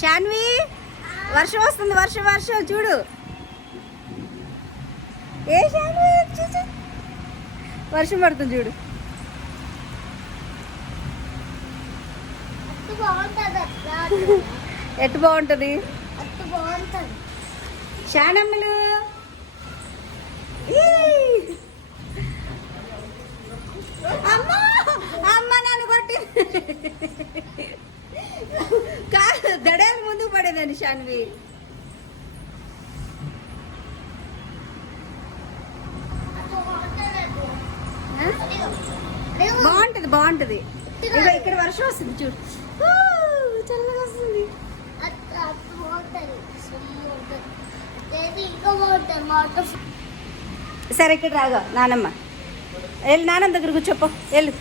శాన్వి వర్షం వస్తుంది, వర్షం వర్షం చూడు. ఏ శాన్వి చూచు, వర్షం పడుతుంది చూడు. ఎట్టు బాగుంటుంది శానమ్మలు. అమ్మ అమ్మ నన్ను కొట్టి కాదు, దడేలు ముందుకు పడేదాన్ని శాన్వి. బాగుంటది బాగుంటది. ఇగో ఇక్కడ వర్షం వస్తుంది చూడు, చల్లగా వస్తుంది. సరే ఇక్కడ రాగా నానమ్మ, వెళ్ళి నానమ్మ దగ్గర కూర్చోపో వెళ్ళు.